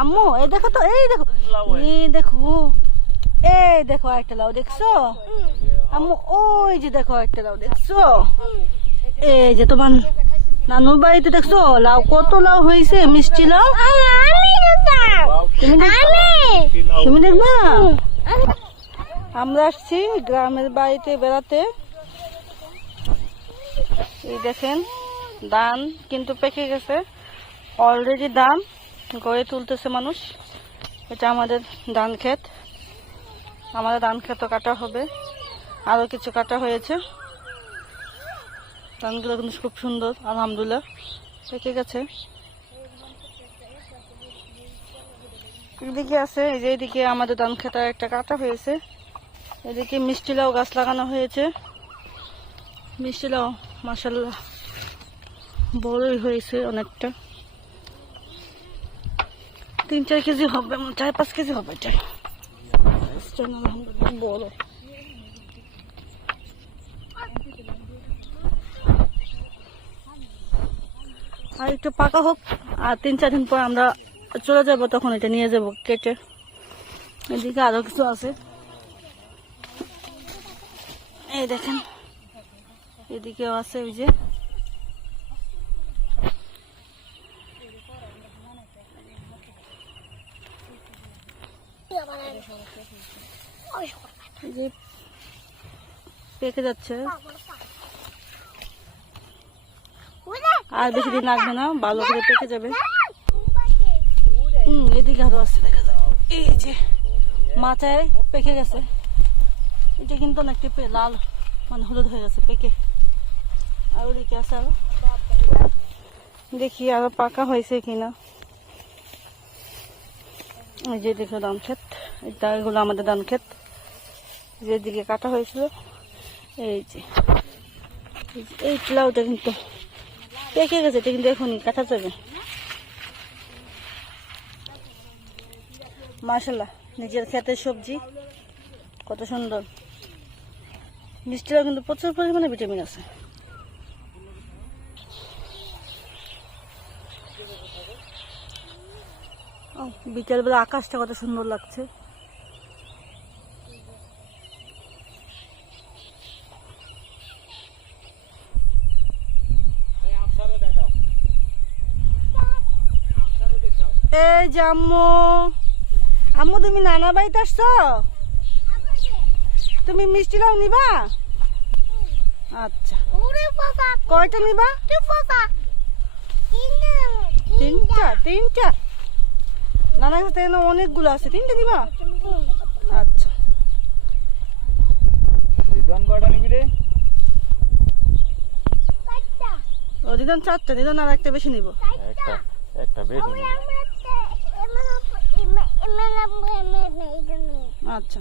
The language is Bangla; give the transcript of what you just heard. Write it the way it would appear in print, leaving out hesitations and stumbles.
আম্মু এই দেখো তো, এই দেখো, এই দেখো, এই দেখো একটা লাউ দেখছো আম্মু? ওই যে দেখো একটা লাউ দেখছো? এই যে তোমার নানুর বাড়িতে দেখছো লাউ, কত লাউ হয়েছে, মিষ্টি লাউ। তুমি দেখবা? আমরা আসছি গ্রামের বাড়িতে বেড়াতে। এই দেখেন ধান কিন্তু পেকে গেছে অলরেডি, ধান গড়ে তুলতেছে মানুষ। এটা আমাদের ধান ক্ষেত, আমাদের ধান ক্ষেত কাটা হবে, আরো কিছু কাটা হয়েছে। ধানগুলো কিন্তু খুব সুন্দর, আলহামদুলিল্লাহ পেকে গেছে। এদিকে আছে, এই যে এদিকে আমাদের ধান ক্ষেত একটা কাটা হয়েছে। এদিকে মিষ্টি লাউ গাছ লাগানো হয়েছে। মিষ্টি লাউ মাশাআল্লাহ বড়ই হয়েছে অনেকটা, 3-4 কেজি হবে, 4-5 কেজি হবে। এটা বড়। আর একটু পাকা হোক, আর 3-4 দিন পর আমরা চলে যাব, তখন এটা নিয়ে যাব কেটে। এদিকে আরো কিছু আছে, এই দেখেন এদিকেও আছে। ওই যে পেকে যাচ্ছে, আর বেশি দিন লাগবে না, ভালো করে পেকে যাবে। এদিকে আরো আছে, দেখা যায় এই যে মাথায় পেকে গেছে। এটা কিন্তু অনেকটা লাল, মানে হলুদ হয়ে গেছে পেকে। আর ওদিকে আছে আরো, দেখি আরো পাকা হয়েছে কিনা। এই যে দেখো ধান ক্ষেত, এটা এগুলো আমাদের ধান ক্ষেত, যেদিকে কাটা হয়েছিল। এই যে এই লাউটা কিন্তু পেকে গেছে, এটা কিন্তু এখনই কাটা যাবে। মাশাআল্লাহ নিজের ক্ষেতের সবজি কত সুন্দর। মিষ্টিটাও কিন্তু প্রচুর পরিমাণে ভিটামিন আছে। বিকেলবেলা আকাশটা কত সুন্দর লাগছে। এই যে আম্মু, আম্মু তুমি নানা বাড়িতে আসছো? তুমি মিষ্টি লাউ নিবা? আচ্ছা, কয়টা নিবা? 3টা। নানার কাছে অনেকগুলো আছে, 3টা নিবা? আচ্ছা, ও দিদান 4টা, দিদান আর একটা বেশি নিব। আচ্ছা।